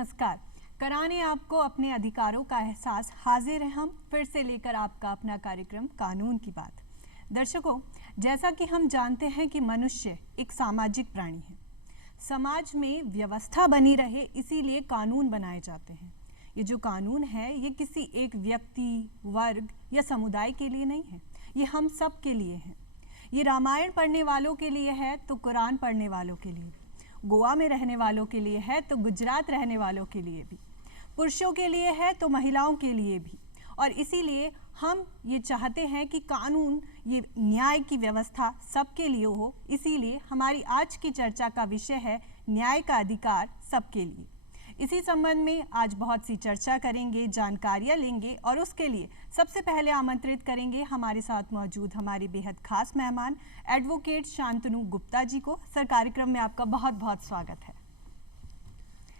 नमस्कार। कराने आपको अपने अधिकारों का एहसास, हाजिर हैं हम फिर से लेकर आपका अपना कार्यक्रम कानून की बात। दर्शकों, जैसा कि हम जानते हैं कि मनुष्य एक सामाजिक प्राणी है। समाज में व्यवस्था बनी रहे इसीलिए कानून बनाए जाते हैं। ये जो कानून है ये किसी एक व्यक्ति, वर्ग या समुदाय के लिए नहीं है, ये हम सब के लिए है। ये रामायण पढ़ने वालों के लिए है तो कुरान पढ़ने वालों के लिए, गोवा में रहने वालों के लिए है तो गुजरात रहने वालों के लिए भी, पुरुषों के लिए है तो महिलाओं के लिए भी। और इसीलिए हम ये चाहते हैं कि कानून, ये न्याय की व्यवस्था सबके लिए हो। इसीलिए हमारी आज की चर्चा का विषय है न्याय का अधिकार सबके लिए। इसी संबंध में आज बहुत सी चर्चा करेंगे, जानकारियाँ लेंगे और उसके लिए सबसे पहले आमंत्रित करेंगे हमारे साथ मौजूद हमारे बेहद खास मेहमान एडवोकेट शांतनु गुप्ता जी को। सर, कार्यक्रम में आपका बहुत बहुत स्वागत है।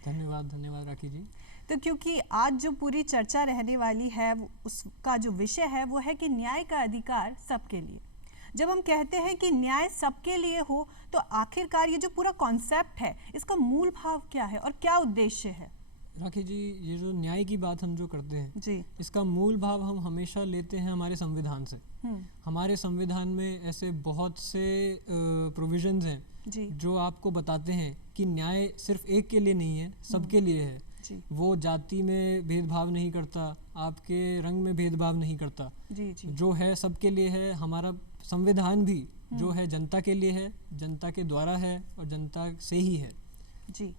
धन्यवाद राखी जी। तो क्योंकि आज जो पूरी चर्चा रहने वाली है उसका जो विषय है वो है कि न्याय का अधिकार सबके लिए। जब हम कहते हैं कि न्याय सबके लिए हो तो आखिरकार ये जो पूरा कॉन्सेप्ट है इसका मूल भाव क्या है और क्या उद्देश्य है? राखी जी, ये जो न्याय की बात हम जो करते हैं जी, इसका मूल भाव हम हमेशा लेते हैं हमारे संविधान से। हमारे संविधान में ऐसे बहुत से प्रोविजंस हैं जी, जो आपको बताते हैं कि न्याय सिर्फ एक के लिए नहीं है, सबके लिए है। जी, वो जाति में भेदभाव नहीं करता, आपके रंग में भेदभाव नहीं करता, जी, जी, जो है सबके लिए है। हमारा संविधान भी जो है जनता के लिए है, जनता के द्वारा है और जनता से ही है। जी।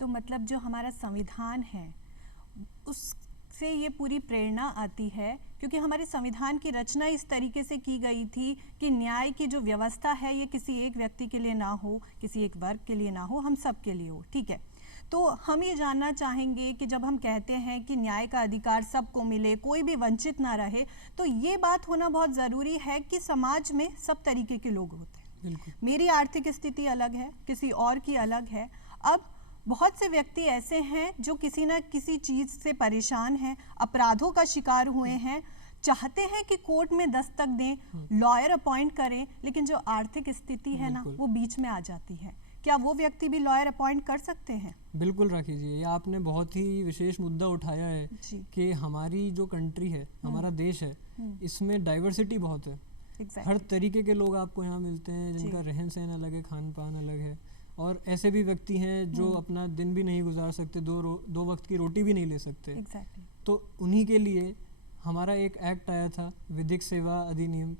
तो मतलब जो हमारा संविधान है उससे ये पूरी प्रेरणा आती है, क्योंकि हमारे संविधान की रचना इस तरीके से की गई थी कि न्याय की जो व्यवस्था है ये किसी एक व्यक्ति के लिए ना हो, किसी एक वर्ग के लिए ना हो, हम सब के लिए हो। ठीक है, तो हम ये जानना चाहेंगे कि जब हम कहते हैं कि न्याय का अधिकार सबको मिले, कोई भी वंचित ना रहे, तो ये बात होना बहुत ज़रूरी है कि समाज में सब तरीके के लोग होते हैं। बिल्कुल। मेरी आर्थिक स्थिति अलग है, किसी और की अलग है। अब बहुत से व्यक्ति ऐसे हैं जो किसी न किसी चीज़ से परेशान हैं, अपराधों का शिकार हुए हैं, चाहते हैं कि कोर्ट में दस्तक दें, लॉयर अपॉइंट करें, लेकिन जो आर्थिक स्थिति है ना वो बीच में आ जाती है। क्या वो व्यक्ति भी लॉयर अपॉइंट कर सकते हैं? बिल्कुल राखी जी, ये आपने बहुत ही विशेष मुद्दा उठाया है कि हमारी जो कंट्री है, हमारा देश है, इसमें डाइवर्सिटी बहुत है। हर तरीके के लोग आपको यहाँ मिलते हैं, जिनका रहन सहन अलग है, खान पान अलग है। और ऐसे भी व्यक्ति हैं जो अपना दिन भी नहीं गुजार सकते, दो वक्त की रोटी भी नहीं ले सकते। तो उन्हीं के लिए हमारा एक एक्ट आया था, विधिक सेवा अधिनियम,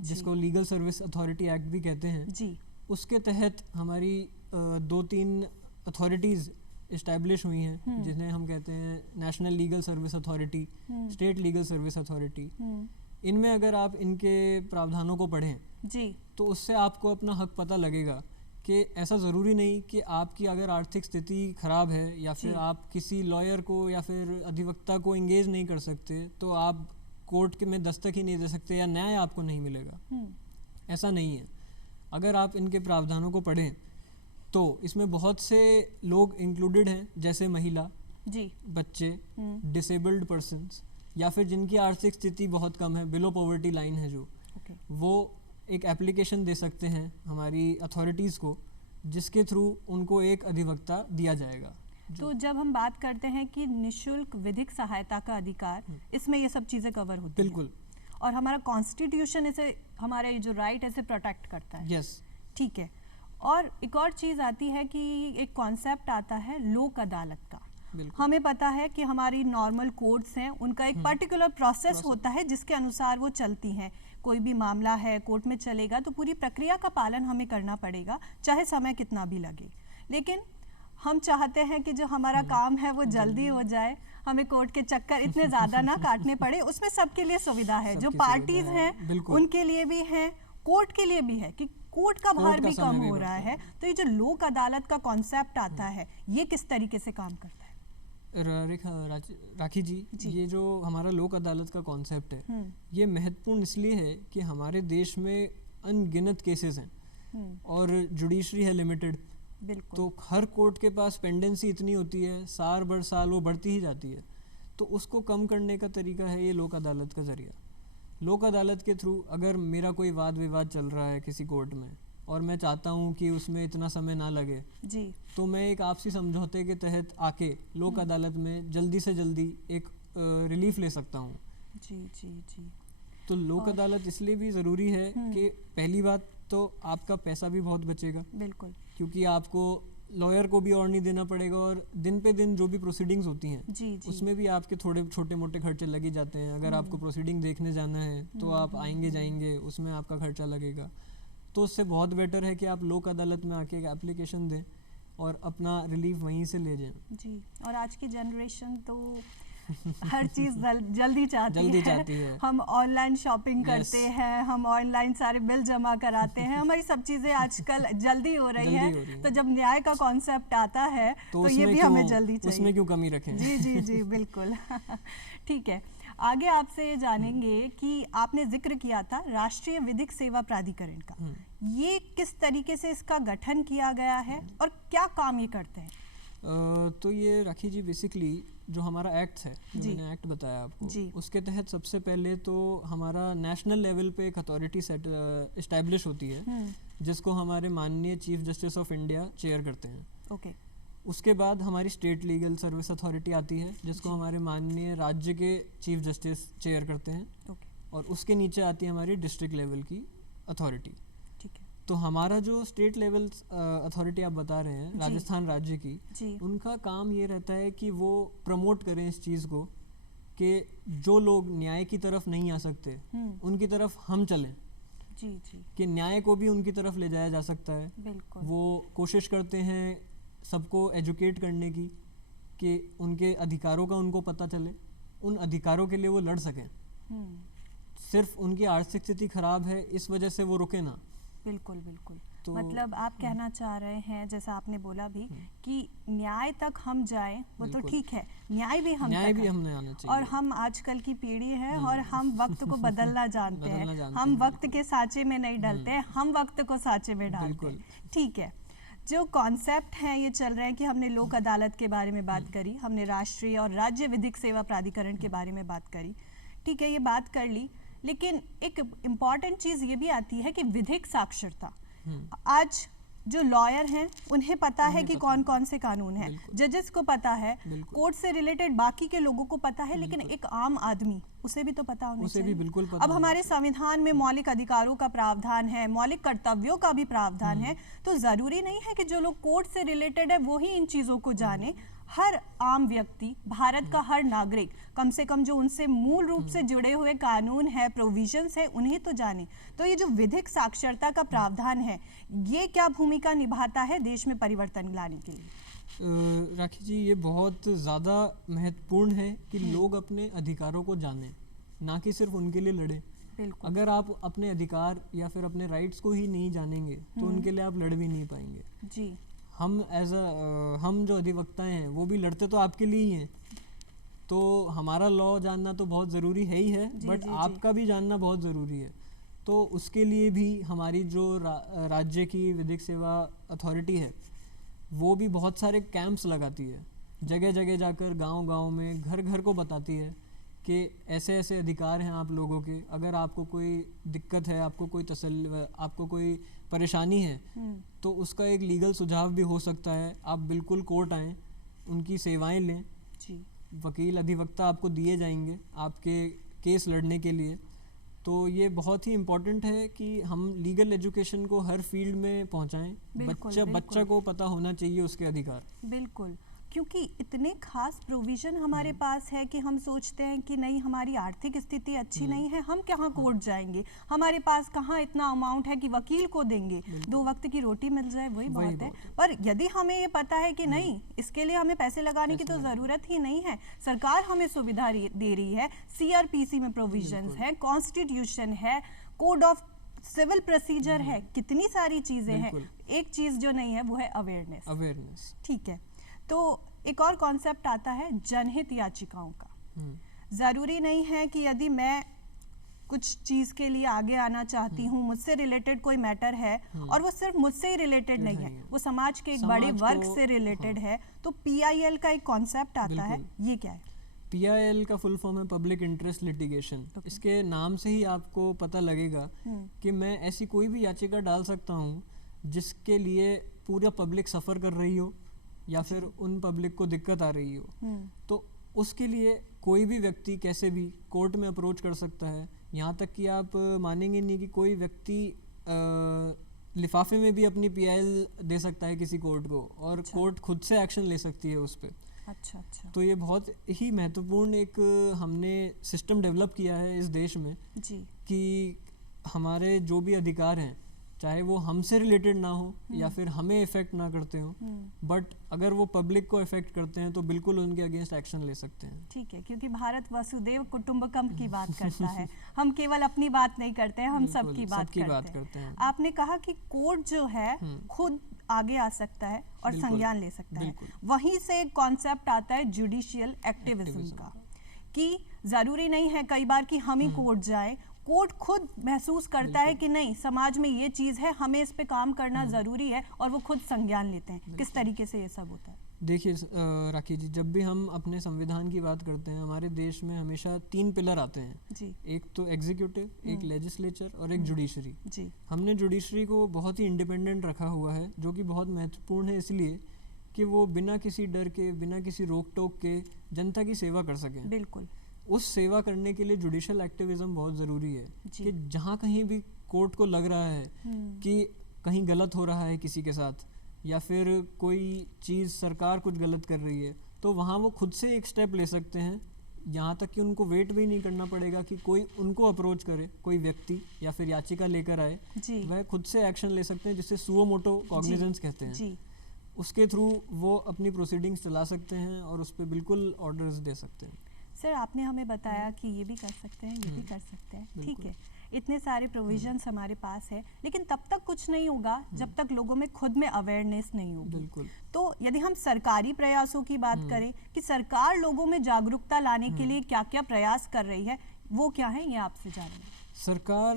जिसको लीगल सर्विस अथॉरिटी एक्ट भी कहते हैं जी। उसके तहत हमारी 2-3 अथॉरिटीज़ इस्टेब्लिश हुई हैं, जिन्हें हम कहते हैं national legal service authority, state legal service authority. इनमें अगर आप इनके प्रावधानों को पढ़ें जी तो उससे आपको अपना हक पता लगेगा कि ऐसा ज़रूरी नहीं कि आपकी अगर आर्थिक स्थिति ख़राब है या फिर आप किसी लॉयर को या फिर अधिवक्ता को इंगेज नहीं कर सकते तो आप कोर्ट में दस्तक ही नहीं दे सकते या न्याय आपको नहीं मिलेगा। ऐसा नहीं है। अगर आप इनके प्रावधानों को पढ़ें तो इसमें बहुत से लोग इंक्लूडेड हैं, जैसे महिला जी, बच्चे, डिसेबल्ड पर्सन्स, या फिर जिनकी आर्थिक स्थिति बहुत कम है, बिलो पॉवर्टी लाइन है जो, वो एक एप्लीकेशन दे सकते हैं हमारी अथॉरिटीज़ को, जिसके थ्रू उनको एक अधिवक्ता दिया जाएगा। तो जब हम बात करते हैं कि निःशुल्क विधिक सहायता का अधिकार, इसमें ये सब चीज़ें कवर होती हैं। बिल्कुल। और हमारा कॉन्स्टिट्यूशन इसे, हमारा ये जो राइट है इसे प्रोटेक्ट करता है। यस, ठीक है। और एक और चीज़ आती है कि एक कॉन्सेप्ट आता है लोक अदालत का। हमें पता है कि हमारी नॉर्मल कोर्ट्स हैं, उनका एक पर्टिकुलर प्रोसेस होता है जिसके अनुसार वो चलती हैं। कोई भी मामला है कोर्ट में चलेगा तो पूरी प्रक्रिया का पालन हमें करना पड़ेगा, चाहे समय कितना भी लगे। लेकिन हम चाहते हैं कि जो हमारा काम है वो जल्दी हो जाए, हमें कोर्ट के चक्कर इतने ज़्यादा ना काटने पड़े। उसमें सबके लिए सुविधा है, जो पार्टीज हैं उनके लिए भी है, कोर्ट के लिए भी है कि कोर्ट का भार भी कम हो रहा है। तो ये जो लोक अदालत का कॉन्सेप्ट आता है ये किस तरीके से काम करता है? राखी जी, ये जो हमारा लोक अदालत का कॉन्सेप्ट है ये महत्वपूर्ण इसलिए है कि हमारे देश में अनगिनत केसेस हैं और जुडिशरी है लिमिटेड। तो हर कोर्ट के पास पेंडेंसी इतनी होती है, साल भर साल वो बढ़ती ही जाती है। तो उसको कम करने का तरीका है ये लोक अदालत का ज़रिया। लोक अदालत के थ्रू अगर मेरा कोई वाद विवाद चल रहा है किसी कोर्ट में, और मैं चाहता हूँ कि उसमें इतना समय ना लगे जी, तो मैं एक आपसी समझौते के तहत आके लोक अदालत में जल्दी से जल्दी एक रिलीफ ले सकता हूँ। जी जी जी। तो लोक अदालत इसलिए भी ज़रूरी है कि पहली बात तो आपका पैसा भी बहुत बचेगा, बिल्कुल, क्योंकि आपको लॉयर को भी और नहीं देना पड़ेगा, और दिन पे दिन जो भी प्रोसीडिंग्स होती हैं जी जी, उसमें भी आपके थोड़े छोटे मोटे खर्चे लगे जाते हैं। अगर आपको प्रोसीडिंग देखने जाना है तो आप आएंगे जाएंगे, उसमें आपका खर्चा लगेगा। तो उससे बहुत बेटर है कि आप लोक अदालत में आके एक एप्लीकेशन दें और अपना रिलीफ वहीं से ले जाएं। जी। और आज की जनरेशन तो हर चीज़ जल्दी चाहती है। हम ऑनलाइन शॉपिंग करते हैं, हम ऑनलाइन सारे बिल जमा कराते हैं, हमारी सब चीज़ें आजकल जल्दी हो रही है। तो जब न्याय का कॉन्सेप्ट आता है तो ये भी हमें जल्दी चाहिए, उसमें क्यों कमी रखें। जी जी जी, बिल्कुल। ठीक है, आगे आपसे ये जानेंगे कि आपने जिक्र किया था राष्ट्रीय विधिक सेवा प्राधिकरण का, ये किस तरीके से इसका गठन किया गया है और क्या काम ये करते हैं? तो ये राखी जी बेसिकली जो हमारा एक्ट है, जो मैंने एक्ट बताया आपको, उसके तहत सबसे पहले तो हमारा नेशनल लेवल पे एक अथॉरिटी सेट इस्टेब्लिश होती है, जिसको हमारे माननीय chief justice of India chair करते हैं। ओके। उसके बाद हमारी स्टेट लीगल सर्विस अथॉरिटी आती है, जिसको हमारे माननीय राज्य के चीफ जस्टिस चेयर करते हैं। ओके। और उसके नीचे आती है हमारी डिस्ट्रिक्ट लेवल की अथॉरिटी। ठीक है। तो हमारा जो स्टेट लेवल अथॉरिटी आप बता रहे हैं, राजस्थान राज्य की, उनका काम ये रहता है कि वो प्रमोट करें इस चीज़ को कि जो लोग न्याय की तरफ नहीं आ सकते उनकी तरफ हम चलें। जी जी। कि न्याय को भी उनकी तरफ ले जाया जा सकता है। बिल्कुल। वो कोशिश करते हैं सबको एजुकेट करने की, कि उनके अधिकारों का उनको पता चले, उन अधिकारों के लिए वो लड़ सकें। सिर्फ उनकी आर्थिक स्थिति खराब है इस वजह से वो रुके ना। बिल्कुल बिल्कुल। तो मतलब आप कहना चाह रहे हैं, जैसा आपने बोला भी, कि न्याय तक हम जाएं वो तो ठीक है, न्याय भी हमने आना चाहिए। और हम आजकल की पीढ़ी है और हम वक्त को बदलना जानते हैं, हम वक्त के साँचे में नहीं डलते हैं, हम वक्त को साँचे में डालते हैं। ठीक है, जो कॉन्सेप्ट हैं ये चल रहे हैं कि हमने लोक अदालत के बारे में बात करी, हमने राष्ट्रीय और राज्य विधिक सेवा प्राधिकरण के बारे में बात करी, ठीक है, ये बात कर ली। लेकिन एक इम्पॉर्टेंट चीज़ ये भी आती है कि विधिक साक्षरता। आज जो लॉयर हैं उन्हें पता है कि कौन कौन से कानून हैं, जजेस को पता है, कोर्ट से रिलेटेड बाकी के लोगों को पता है, लेकिन एक आम आदमी उसे भी तो पता होना चाहिए। भी बिल्कुल पता। अब हमारे संविधान में मौलिक अधिकारों का प्रावधान है, मौलिक कर्तव्यों का भी प्रावधान है, तो ज़रूरी नहीं है कि जो लोग कोर्ट से रिलेटेड है वो ही इन चीज़ों को जाने। हर आम व्यक्ति, भारत का हर नागरिक कम से कम जो उनसे मूल रूप से जुड़े हुए कानून है, प्रोविजंस है, उन्हें तो जाने। तो ये जो विधिक साक्षरता का प्रावधान है, ये क्या भूमिका निभाता है देश में परिवर्तन लाने के लिए? राखी जी, ये बहुत ज़्यादा महत्वपूर्ण है कि लोग अपने अधिकारों को जानें, ना कि सिर्फ उनके लिए लड़ें। अगर आप अपने अधिकार या फिर अपने राइट्स को ही नहीं जानेंगे तो उनके लिए आप लड़ भी नहीं पाएंगे। जी। हम हम जो अधिवक्ता हैं वो भी लड़ते तो आपके लिए ही हैं, तो हमारा लॉ जानना तो बहुत ज़रूरी है ही है, बट आपका भी जानना बहुत ज़रूरी है। तो उसके लिए भी हमारी जो राज्य की विधिक सेवा अथॉरिटी है वो भी बहुत सारे कैंप्स लगाती है, जगह जगह जाकर गांव-गांव में घर घर को बताती है कि ऐसे ऐसे अधिकार हैं आप लोगों के। अगर आपको कोई दिक्कत है, आपको कोई परेशानी है तो उसका एक लीगल सुझाव भी हो सकता है। आप बिल्कुल कोर्ट आएँ, उनकी सेवाएं लें। जी। वकील अधिवक्ता आपको दिए जाएंगे आपके केस लड़ने के लिए। तो ये बहुत ही इम्पोर्टेंट है कि हम लीगल एजुकेशन को हर फील्ड में पहुंचाएं। बच्चा को पता होना चाहिए उसके अधिकार। बिल्कुल, क्योंकि इतने खास प्रोविज़न हमारे पास है कि हम सोचते हैं कि नहीं, हमारी आर्थिक स्थिति अच्छी नहीं है, हम कहाँ कोर्ट जाएंगे, हमारे पास कहाँ इतना अमाउंट है कि वकील को देंगे, 2 वक्त की रोटी मिल जाए वही बहुत है। पर यदि हमें ये पता है कि नहीं, इसके लिए हमें पैसे लगाने की तो ज़रूरत ही नहीं है, सरकार हमें सुविधा दे रही है, CRPC में प्रोविजंस है, कॉन्स्टिट्यूशन है, कोड ऑफ सिविल प्रोसीजर है, कितनी सारी चीज़ें हैं। एक चीज़ जो नहीं है वो है अवेयरनेस। ठीक है, तो एक और कॉन्सेप्ट आता है जनहित याचिकाओं का। ज़रूरी नहीं है कि यदि मैं कुछ चीज़ के लिए आगे आना चाहती हूँ, मुझसे रिलेटेड कोई मैटर है और वो सिर्फ मुझसे ही रिलेटेड नहीं है, वो समाज के एक बड़े वर्ग से रिलेटेड है, तो PIL का एक कॉन्सेप्ट आता है, ये क्या है? PIL का फुल फॉर्म है पब्लिक इंटरेस्ट लिटिगेशन। इसके नाम से ही आपको पता लगेगा कि मैं ऐसी कोई भी याचिका डाल सकता हूँ जिसके लिए पूरा पब्लिक सफ़र कर रही हो या फिर उन पब्लिक को दिक्कत आ रही हो, तो उसके लिए कोई भी व्यक्ति कैसे भी कोर्ट में अप्रोच कर सकता है। यहाँ तक कि आप मानेंगे नहीं कि कोई व्यक्ति लिफाफे में भी अपनी पीआईएल दे सकता है किसी कोर्ट को, और कोर्ट खुद से एक्शन ले सकती है उस पर। अच्छा। तो ये बहुत ही महत्वपूर्ण एक हमने सिस्टम डेवलप किया है इस देश में जी, कि हमारे जो भी अधिकार हैं, चाहे वो हमसे रिलेटेड ना हो या फिर हमें इफ़ेक्ट ना करते हो, बट अगर वो पब्लिक को इफ़ेक्ट करते हैं तो बिल्कुल उनके अगेंस्ट एक्शन ले सकते हैं। ठीक है, क्योंकि भारत वसुदेव कुटुंबकम की बात करता है। हम केवल अपनी बात नहीं करते हैं, हम सबकी बात करते हैं। आपने कहा कि कोर्ट जो है खुद आगे आ सकता है और संज्ञान ले सकता है। वहीं से एक कॉन्सेप्ट आता है जुडिशियल एक्टिविज्म का, कि ज़रूरी नहीं है कई बार कि हम ही कोर्ट जाएं, कोर्ट खुद महसूस करता है कि नहीं, समाज में ये चीज़ है, हमें इस पे काम करना ज़रूरी है, और वो खुद संज्ञान लेते हैं। किस तरीके से ये सब होता है? देखिए राखी जी, जब भी हम अपने संविधान की बात करते हैं, हमारे देश में हमेशा 3 पिलर आते हैं जी। एक तो एग्जीक्यूटिव, एक लेजिस्लेचर और एक जुडिशरी जी। हमने जुडिशरी को बहुत ही इंडिपेंडेंट रखा हुआ है, जो कि बहुत महत्वपूर्ण है, इसलिए कि वो बिना किसी डर के, बिना किसी रोक टोक के जनता की सेवा कर सकें। बिल्कुल। उस सेवा करने के लिए जुडिशियल एक्टिविज्म बहुत ज़रूरी है कि जहाँ कहीं भी कोर्ट को लग रहा है कि कहीं गलत हो रहा है किसी के साथ, या फिर कोई चीज़ सरकार कुछ गलत कर रही है, तो वहाँ वो खुद से एक स्टेप ले सकते हैं। यहाँ तक कि उनको वेट भी नहीं करना पड़ेगा कि कोई उनको अप्रोच करे, कोई व्यक्ति या फिर याचिका लेकर आए, वह खुद से एक्शन ले सकते हैं, जिसे सुओ मोटो कॉग्निजेंस कहते हैं। उसके थ्रू वो अपनी प्रोसीडिंग्स चला सकते हैं और उस पर बिल्कुल ऑर्डर्स दे सकते हैं। सर, आपने हमें बताया कि ये भी कर सकते हैं, ये भी कर सकते हैं, ठीक है, इतने सारे प्रोविजंस हमारे पास है, लेकिन तब तक कुछ नहीं होगा जब तक लोगों में खुद में अवेयरनेस नहीं होगी। तो यदि हम सरकारी प्रयासों की बात करें कि सरकार लोगों में जागरूकता लाने के लिए क्या क्या प्रयास कर रही है, वो क्या है, ये आपसे जानेंगे। सरकार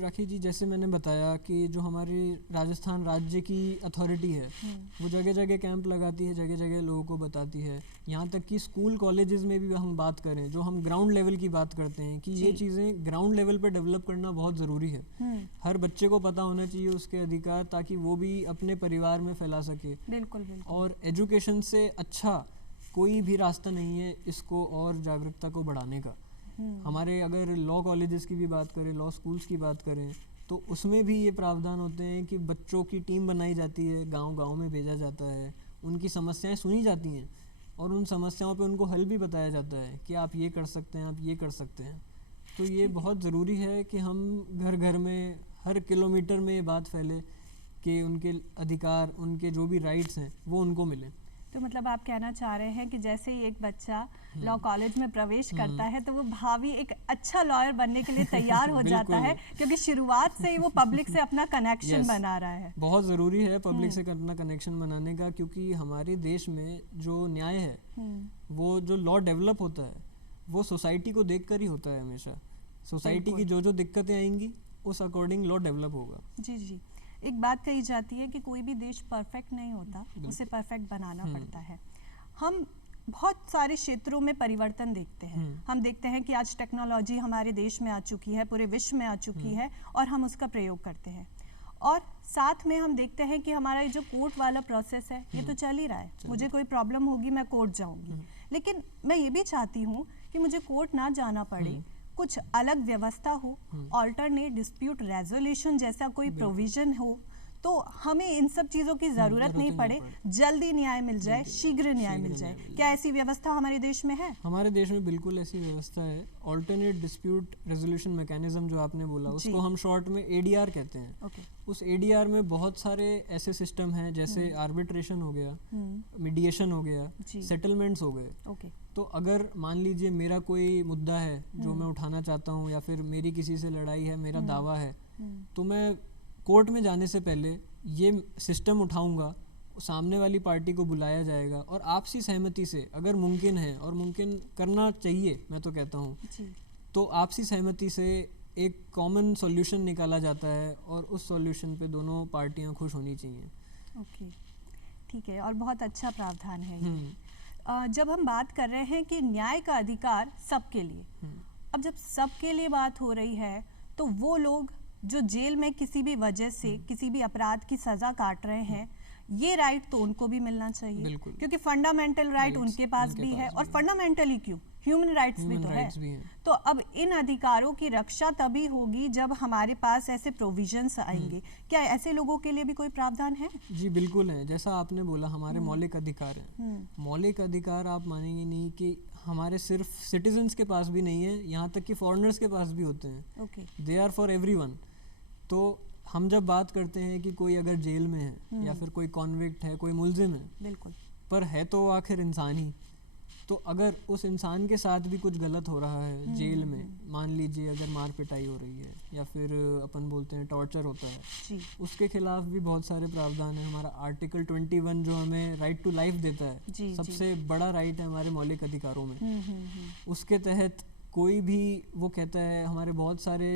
राखी जी, जैसे मैंने बताया कि जो हमारी राजस्थान राज्य की अथॉरिटी है, वो जगह जगह कैंप लगाती है, जगह जगह लोगों को बताती है। यहाँ तक कि स्कूल कॉलेजेस में भी हम बात करें, जो हम ग्राउंड लेवल की बात करते हैं, कि ये चीज़ें ग्राउंड लेवल पे डेवलप करना बहुत ज़रूरी है। हर बच्चे को पता होना चाहिए उसके अधिकार, ताकि वो भी अपने परिवार में फैला सके। बिल्कुल। और एजुकेशन से अच्छा कोई भी रास्ता नहीं है इसको और जागरूकता को बढ़ाने का। हमारे अगर लॉ कॉलेजेस की भी बात करें, लॉ स्कूल्स की बात करें, तो उसमें भी ये प्रावधान होते हैं कि बच्चों की टीम बनाई जाती है, गांव-गांव में भेजा जाता है, उनकी समस्याएं सुनी जाती हैं और उन समस्याओं पे उनको हल भी बताया जाता है कि आप ये कर सकते हैं, आप ये कर सकते हैं। तो ये बहुत ज़रूरी है कि हम घर घर में, हर किलोमीटर में ये बात फैले कि उनके अधिकार, उनके जो भी राइट्स हैं वो उनको मिलें। तो मतलब आप कहना चाह रहे हैं कि जैसे ही एक बच्चा लॉ कॉलेज में प्रवेश करता है तो वो भावी एक अच्छा लॉयर बनने के लिए तैयार हो जाता है, क्योंकि शुरुआत से ही वो पब्लिक से अपना कनेक्शन बना रहा है। बहुत ज़रूरी है पब्लिक से अपना कनेक्शन बनाने का, क्योंकि हमारे देश में जो न्याय है, वो जो लॉ डेवलप होता है, वो सोसाइटी को देखकर ही होता है। हमेशा सोसाइटी की जो जो दिक्कतें आएंगी उस अकॉर्डिंग लॉ डेवलप होगा। जी। एक बात कही जाती है कि कोई भी देश परफेक्ट नहीं होता, उसे परफेक्ट बनाना पड़ता है। हम बहुत सारे क्षेत्रों में परिवर्तन देखते हैं। हम देखते हैं कि आज टेक्नोलॉजी हमारे देश में आ चुकी है, पूरे विश्व में आ चुकी है, और हम उसका प्रयोग करते हैं। और साथ में हम देखते हैं कि हमारा जो कोर्ट वाला प्रोसेस है, ये तो चल ही रहा है। मुझे कोई प्रॉब्लम होगी, मैं कोर्ट जाऊंगी, लेकिन मैं ये भी चाहती हूँ कि मुझे कोर्ट ना जाना पड़े, कुछ अलग व्यवस्था हो, ऑल्टरनेट डिस्प्यूट रेजोल्यूशन जैसा कोई प्रोविजन हो, तो हमें इन सब चीज़ों की ज़रूरत नहीं पड़े, जल्दी न्याय मिल जाए, शीघ्र न्याय मिल जाए। क्या ऐसी व्यवस्था हमारे देश में है? हमारे देश में बिल्कुल ऐसी व्यवस्था है। ऑल्टरनेट डिस्प्यूट रेजोल्यूशन मैकेनिज्म जो आपने बोला, उसको हम शॉर्ट में ADR कहते हैं। उस ADR में बहुत सारे ऐसे सिस्टम हैं, जैसे आर्बिट्रेशन हो गया, मीडिएशन हो गया, सेटलमेंट्स हो गए। तो अगर मान लीजिए मेरा कोई मुद्दा है जो मैं उठाना चाहता हूँ, या फिर मेरी किसी से लड़ाई है, मेरा दावा है, तो मैं कोर्ट में जाने से पहले ये सिस्टम उठाऊंगा, सामने वाली पार्टी को बुलाया जाएगा, और आपसी सहमति से, अगर मुमकिन है, और मुमकिन करना चाहिए मैं तो कहता हूँ, तो आपसी सहमति से एक कॉमन सॉल्यूशन निकाला जाता है, और उस सॉल्यूशन पे दोनों पार्टियां खुश होनी चाहिए। ओके, ठीक है, और बहुत अच्छा प्रावधान है ये। जब हम बात कर रहे हैं कि न्याय का अधिकार सबके लिए, अब जब सबके लिए बात हो रही है, तो वो लोग जो जेल में किसी भी वजह से किसी भी अपराध की सजा काट रहे हैं, ये राइट तो उनको भी मिलना चाहिए, क्योंकि फंडामेंटल राइट उनके पास भी है। और फंडामेंटली क्यों, ह्यूमन राइट्स भी तो है। तो अब इन अधिकारों की रक्षा तभी होगी जब हमारे पास ऐसे प्रोविजंस आएंगे। क्या ऐसे लोगों के लिए भी कोई प्रावधान है? जी बिल्कुल है, जैसा आपने बोला हमारे मौलिक अधिकार हैं। मौलिक अधिकार आप मानेंगे नहीं कि हमारे सिर्फ सिटीजन्स के पास भी नहीं है, यहाँ तक कि फॉरेनर्स के पास भी होते हैं। They are for everyone. तो हम जब बात करते हैं कि कोई अगर जेल में है या फिर कोई कॉन्विक्ट है, कोई मुलजिम है, बिल्कुल, पर है तो आखिर इंसान ही। तो अगर उस इंसान के साथ भी कुछ गलत हो रहा है जेल में, मान लीजिए अगर मार पिटाई हो रही है या फिर अपन बोलते हैं टॉर्चर होता है, उसके खिलाफ भी बहुत सारे प्रावधान है। हमारा आर्टिकल 21 जो हमें राइट टू लाइफ देता है, सबसे बड़ा राइट है हमारे मौलिक अधिकारों में। उसके तहत कोई भी, वो कहता है, हमारे बहुत सारे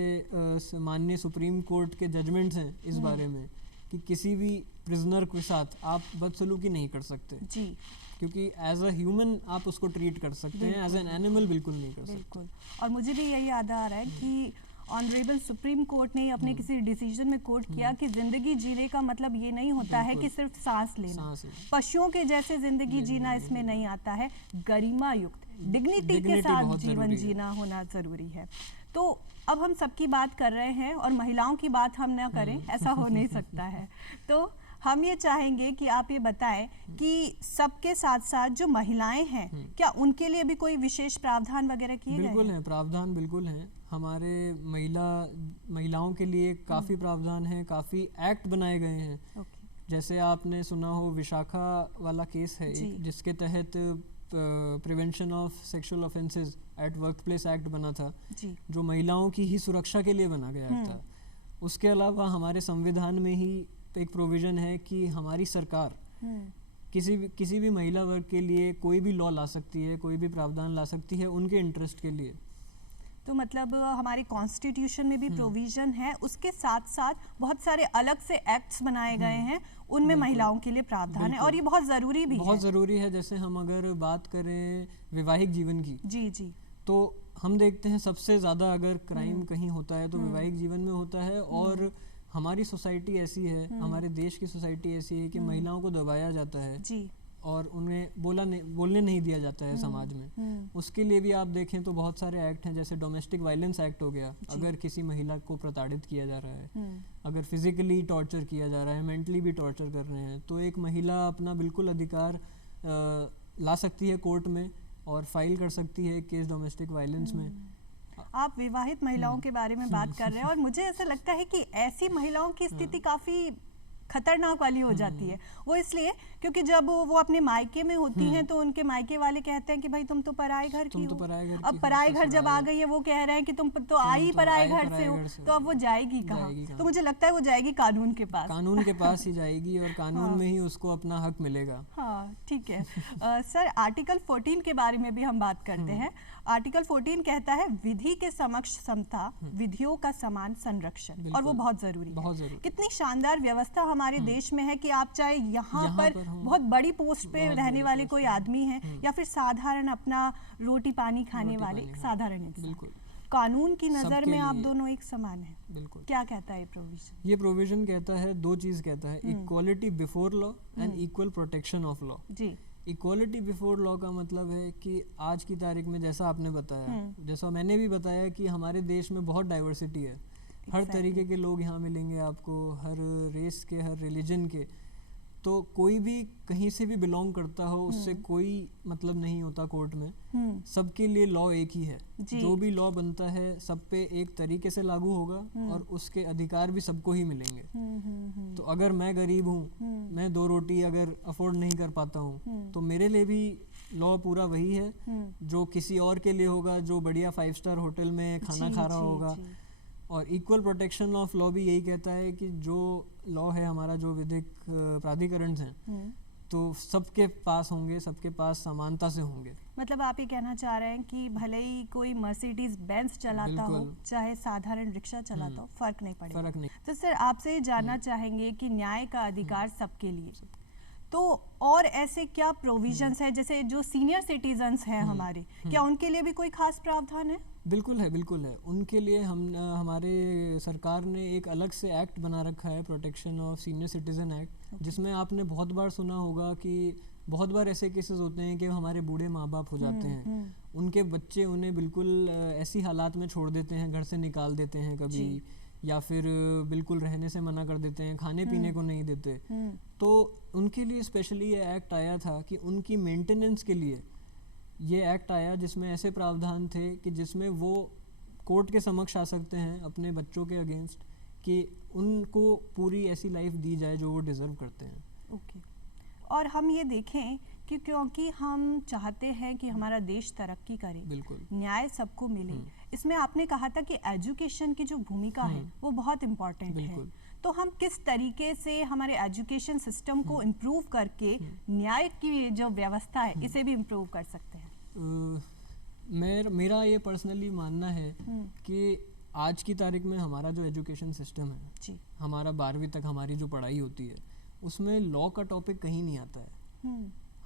माननीय सुप्रीम कोर्ट के जजमेंट्स हैं इस बारे में कि किसी भी प्रिजनर के साथ आप बदसलूकी नहीं कर सकते जी, क्योंकि एज अ ह्यूमन आप उसको ट्रीट कर सकते हैं, एज एन एनिमल बिल्कुल नहीं कर सकते। और मुझे भी यही याद आ रहा है कि ऑनरेबल सुप्रीम कोर्ट ने अपने किसी डिसीजन में कोट किया कि जिंदगी जीने का मतलब ये नहीं होता है कि सिर्फ सांस लेना, पशुओं के जैसे जिंदगी जीना इसमें नहीं आता है, गरिमा युक्त डिग्निटी के साथ जीवन जीना होना जरूरी है। तो अब हम सबकी बात कर रहे हैं और महिलाओं की बात हम ना करें, ऐसा हो नहीं सकता है। तो हम ये चाहेंगे कि आप ये बताएं कि सबके साथ साथ जो महिलाएं हैं, क्या उनके लिए भी कोई विशेष प्रावधान वगैरह किए गए हैं? बिल्कुल हैं, प्रावधान बिल्कुल हैं। हमारे महिलाओं के लिए काफ़ी प्रावधान हैं, काफ़ी एक्ट बनाए गए हैं। जैसे आपने सुना हो विशाखा वाला केस है एक, जिसके तहत prevention of sexual offences at work place act बना था, जो महिलाओं की ही सुरक्षा के लिए बना गया था। उसके अलावा हमारे संविधान में ही एक प्रोविज़न है कि हमारी सरकार किसी भी महिला वर्ग के लिए कोई भी लॉ ला सकती है, कोई भी प्रावधान ला सकती है उनके इंटरेस्ट के लिए। तो मतलब हमारे कॉन्स्टिट्यूशन में भी प्रोविज़न है, उसके साथ साथ बहुत सारे अलग से एक्ट्स बनाए गए हैं, उनमें महिलाओं के लिए प्रावधान है और ये बहुत ज़रूरी भी है। बहुत ज़रूरी है। जैसे हम अगर बात करें वैवाहिक जीवन की, जी, तो हम देखते हैं सबसे ज़्यादा अगर क्राइम कहीं होता है तो वैवाहिक जीवन में होता है। और हमारी सोसाइटी ऐसी है, हमारे देश की सोसाइटी ऐसी है कि महिलाओं को दबाया जाता है जी, और उन्हें बोलने नहीं दिया जाता है समाज में। उसके लिए भी आप देखें तो बहुत सारे एक्ट हैं, जैसे डोमेस्टिक वायलेंस एक्ट हो गया, अगर किसी महिला को प्रताड़ित किया जा रहा है, अगर फिजिकली टॉर्चर किया जा रहा है, मेंटली भी टॉर्चर कर रहे हैं, तो एक महिला अपना बिल्कुल अधिकार ला सकती है कोर्ट में और फाइल कर सकती है केस डोमेस्टिक वायलेंस में। आप विवाहित महिलाओं के बारे में बात कर रहे हैं और मुझे ऐसा लगता है कि ऐसी महिलाओं की स्थिति काफ़ी खतरनाक वाली हो जाती है। वो इसलिए क्योंकि जब वो अपने मायके में होती हैं तो उनके मायके वाले कहते हैं कि भाई तुम तो पराए घर की हो। अब पराए घर जब आ गई है, वो कह रहे हैं कि तुम तो आई पराए घर से हो, तो अब वो जाएगी कहाँ? तो मुझे लगता है वो जाएगी कानून के पास। कानून के पास ही जाएगी और कानून में ही उसको अपना हक मिलेगा। हाँ, ठीक है। सर, आर्टिकल 14 के बारे में भी हम बात करते हैं। आर्टिकल 14 कहता है विधि के समक्ष समता, विधियों का समान संरक्षण, और वो बहुत जरूरी है। कितनी शानदार व्यवस्था हमारे देश में है कि आप चाहे यहाँ पर बहुत बड़ी पोस्ट पे रहने वाले कोई आदमी है या फिर साधारण अपना रोटी पानी खाने वाले साधारण इंसान, कानून की नजर में आप दोनों एक समान हैं। बिल्कुल। क्या कहता है ये प्रोविजन? ये प्रोविजन कहता है दो चीज कहता है, equality before law and equal protection of law. जी। इक्वालिटी बिफोर लॉ का मतलब है कि आज की तारीख में जैसा आपने बताया, जैसा मैंने भी बताया कि हमारे देश में बहुत डाइवर्सिटी है। हर तरीके के लोग यहाँ मिलेंगे आपको, हर रेस के, हर रिलीजन के। तो कोई भी कहीं से भी बिलोंग करता हो, उससे कोई मतलब नहीं होता कोर्ट में। सबके लिए लॉ एक ही है। जो भी लॉ बनता है सब पे एक तरीके से लागू होगा और उसके अधिकार भी सबको ही मिलेंगे। तो अगर मैं गरीब हूँ, मैं 2 रोटी अगर अफोर्ड नहीं कर पाता हूँ, तो मेरे लिए भी लॉ पूरा वही है जो किसी और के लिए होगा, जो बढ़िया 5 स्टार होटल में खाना खा रहा होगा। और इक्वल प्रोटेक्शन ऑफ लॉ भी यही कहता है कि जो लॉ है हमारा, जो विधिक प्राधिकरण हैं, तो सबके पास होंगे, सबके पास समानता से होंगे। मतलब आप ये कहना चाह रहे हैं कि भले ही कोई मर्सिडीज बेंज चलाता हो, चाहे साधारण रिक्शा चलाता हो, फर्क नहीं पड़ेगा। तो सर, आपसे ये जानना चाहेंगे कि न्याय का अधिकार सबके लिए, तो और ऐसे क्या प्रोविजंस है, जैसे जो सीनियर सिटीजन्स हैं हमारे, क्या उनके लिए भी कोई खास प्रावधान है? बिल्कुल है, बिल्कुल है। उनके लिए हमारे सरकार ने एक अलग से एक्ट बना रखा है, protection of senior citizen act, जिसमें आपने बहुत बार सुना होगा कि बहुत बार ऐसे केसेस होते हैं कि हमारे बूढ़े माँ बाप हो जाते हैं, उनके बच्चे उन्हें बिल्कुल ऐसी हालात में छोड़ देते हैं, घर से निकाल देते हैं कभी, या फिर बिल्कुल रहने से मना कर देते हैं, खाने पीने को नहीं देते। तो उनके लिए स्पेशली ये एक्ट आया था कि उनकी मेंटेनेंस के लिए ये एक्ट आया, जिसमें ऐसे प्रावधान थे कि जिसमें वो कोर्ट के समक्ष आ सकते हैं अपने बच्चों के अगेंस्ट कि उनको पूरी ऐसी लाइफ दी जाए जो वो डिज़र्व करते हैं। ओके। और हम ये देखें कि क्योंकि हम चाहते हैं कि हमारा देश तरक्की करे, बिल्कुल, न्याय सबको मिले, इसमें आपने कहा था कि एजुकेशन की जो भूमिका है वो बहुत इम्पोर्टेंट है। तो हम किस तरीके से हमारे एजुकेशन सिस्टम को इम्प्रूव करके न्याय की जो व्यवस्था है इसे भी इम्प्रूव कर सकते हैं? मेरा ये पर्सनली मानना है कि आज की तारीख में हमारा जो एजुकेशन सिस्टम है जी, हमारा 12वीं तक हमारी जो पढ़ाई होती है उसमें लॉ का टॉपिक कहीं नहीं आता है।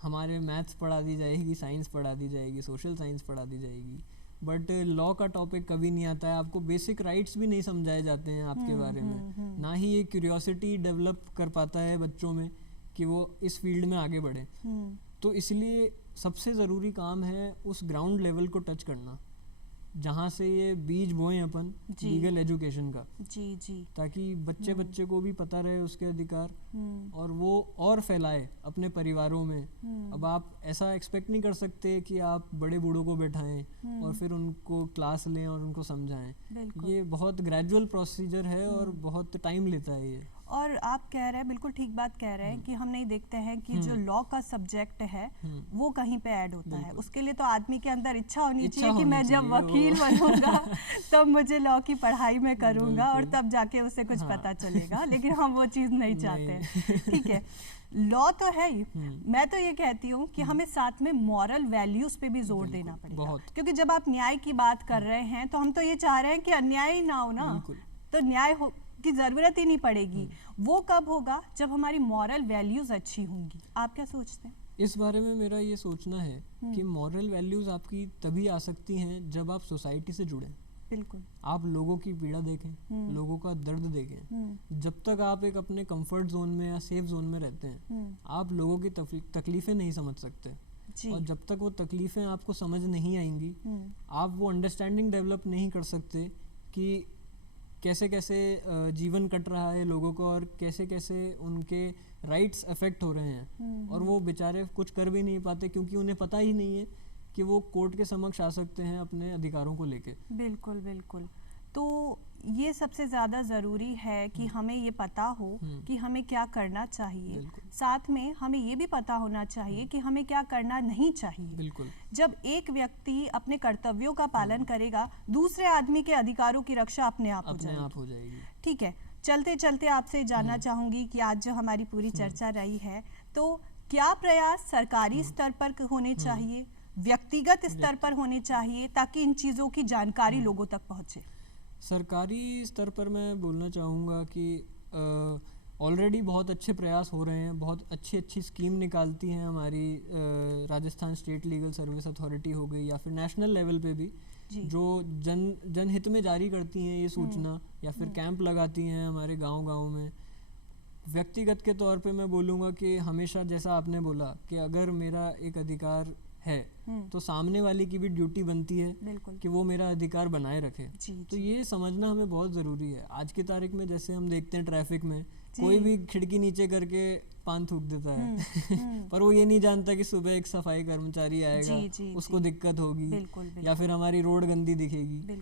हमारे मैथ्स पढ़ा दी जाएगी, साइंस पढ़ा दी जाएगी, सोशल साइंस पढ़ा दी जाएगी, बट लॉ का टॉपिक कभी नहीं आता है। आपको बेसिक राइट्स भी नहीं समझाए जाते हैं आपके बारे में, ना ही ये क्यूरियोसिटी डेवलप कर पाता है बच्चों में कि वो इस फील्ड में आगे बढ़े। तो इसलिए सबसे ज़रूरी काम है उस ग्राउंड लेवल को टच करना, जहाँ से ये बीज बोएं अपन लीगल एजुकेशन का, जी, ताकि बच्चे को भी पता रहे उसके अधिकार, और वो और फैलाए अपने परिवारों में। अब आप ऐसा एक्सपेक्ट नहीं कर सकते कि आप बड़े बूढ़ों को बैठाएं और फिर उनको क्लास लें और उनको समझाएं। ये बहुत ग्रेजुअल प्रोसीजर है और बहुत टाइम लेता है ये। और आप कह रहे हैं, बिल्कुल ठीक बात कह रहे हैं कि हम नहीं देखते हैं कि जो लॉ का सब्जेक्ट है वो कहीं पे ऐड होता है। उसके लिए तो आदमी के अंदर इच्छा होनी चाहिए कि मैं जब वकील बनूंगा तब मुझे लॉ की पढ़ाई में करूंगा और तब जाके उसे कुछ पता चलेगा, लेकिन हम वो चीज़ नहीं चाहते। ठीक है, लॉ तो है ही, मैं तो ये कहती हूँ कि हमें साथ में मॉरल वैल्यूज पे भी जोर देना पड़ेगा, क्योंकि जब आप न्याय की बात कर रहे हैं तो हम तो ये चाह रहे हैं कि अन्याय ही ना हो ना, तो न्याय की ज़रूरत ही नहीं पड़ेगी। वो कब होगा? जब हमारी मॉरल वैल्यूज अच्छी होंगी। आप क्या सोचते हैं इस बारे में? मेरा ये सोचना है कि मॉरल वैल्यूज आपकी तभी आ सकती हैं जब आप सोसाइटी से जुड़ें। बिल्कुल, आप लोगों की पीड़ा देखें, लोगों का दर्द देखें। जब तक आप एक अपने कंफर्ट जोन में या सेफ जोन में रहते हैं, आप लोगों की तकलीफें नहीं समझ सकते, और जब तक वो तकलीफें आपको समझ नहीं आएंगी, आप वो अंडरस्टैंडिंग डेवलप नहीं कर सकते कि कैसे कैसे जीवन कट रहा है लोगों को और कैसे कैसे उनके राइट्स अफेक्ट हो रहे हैं, और वो बेचारे कुछ कर भी नहीं पाते क्योंकि उन्हें पता ही नहीं है कि वो कोर्ट के समक्ष आ सकते हैं अपने अधिकारों को लेके। बिल्कुल बिल्कुल। तो ये सबसे ज़्यादा ज़रूरी है कि हमें ये पता हो कि हमें क्या करना चाहिए, साथ में हमें ये भी पता होना चाहिए कि हमें क्या करना नहीं चाहिए। बिल्कुल। जब एक व्यक्ति अपने कर्तव्यों का पालन करेगा, दूसरे आदमी के अधिकारों की रक्षा अपने आप हो जाएगी। ठीक है, चलते चलते आपसे जानना चाहूँगी कि आज जो हमारी पूरी चर्चा रही है, तो क्या प्रयास सरकारी स्तर पर होने चाहिए, व्यक्तिगत स्तर पर होने चाहिए, ताकि इन चीज़ों की जानकारी लोगों तक पहुँचे? सरकारी स्तर पर मैं बोलना चाहूँगा कि ऑलरेडी बहुत अच्छे प्रयास हो रहे हैं, बहुत अच्छी स्कीम निकालती हैं हमारी Rajasthan state legal service authority हो गई, या फिर नेशनल लेवल पे भी जो जनहित में जारी करती हैं ये सूचना, या फिर कैंप लगाती हैं हमारे गांव में। व्यक्तिगत के तौर पे मैं बोलूँगा कि हमेशा, जैसा आपने बोला कि अगर मेरा एक अधिकार है तो सामने वाले की भी ड्यूटी बनती है कि वो मेरा अधिकार बनाए रखे। तो ये समझना हमें बहुत ज़रूरी है। आज की तारीख में जैसे हम देखते हैं ट्रैफिक में कोई भी खिड़की नीचे करके पान थूक देता है पर वो ये नहीं जानता कि सुबह एक सफाई कर्मचारी आएगा, उसको दिक्कत होगी, या फिर हमारी रोड गंदी दिखेगी।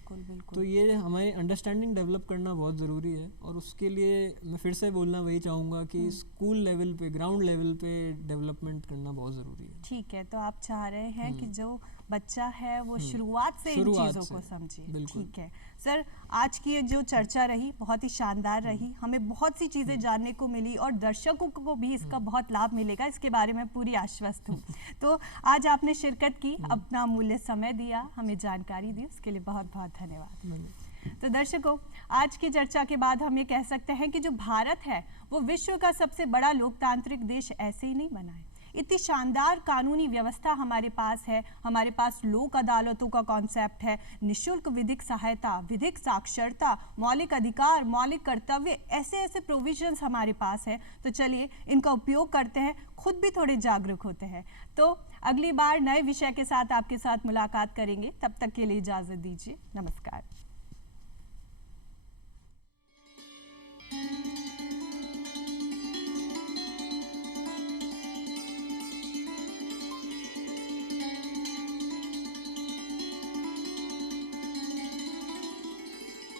तो ये हमें अंडरस्टैंडिंग डेवलप करना बहुत ज़रूरी है, और उसके लिए मैं फिर से बोलना वही चाहूँगा कि स्कूल लेवल पे, ग्राउंड लेवल पे डेवलपमेंट करना बहुत ज़रूरी है। ठीक है, तो आप चाह रहे हैं कि जो बच्चा है वो शुरुआत से इन चीज़ों को समझे। ठीक है सर, आज की जो चर्चा रही बहुत ही शानदार रही, हमें बहुत सी चीज़ें जानने को मिली और दर्शकों को भी इसका बहुत लाभ मिलेगा, इसके बारे में पूरी आश्वस्त हूँ। तो आज आपने शिरकत की, अपना अमूल्य समय दिया, हमें जानकारी दी, उसके लिए बहुत बहुत धन्यवाद। तो दर्शकों, आज की चर्चा के बाद हम ये कह सकते हैं कि जो भारत है वो विश्व का सबसे बड़ा लोकतांत्रिक देश ऐसे ही नहीं बना है, इतनी शानदार कानूनी व्यवस्था हमारे पास है, हमारे पास लोक अदालतों का कॉन्सेप्ट है, निःशुल्क विधिक सहायता, विधिक साक्षरता, मौलिक अधिकार, मौलिक कर्तव्य, ऐसे ऐसे प्रोविजंस हमारे पास है। तो चलिए इनका उपयोग करते हैं, खुद भी थोड़े जागरूक होते हैं। तो अगली बार नए विषय के साथ आपके साथ मुलाकात करेंगे, तब तक के लिए इजाज़त दीजिए, नमस्कार।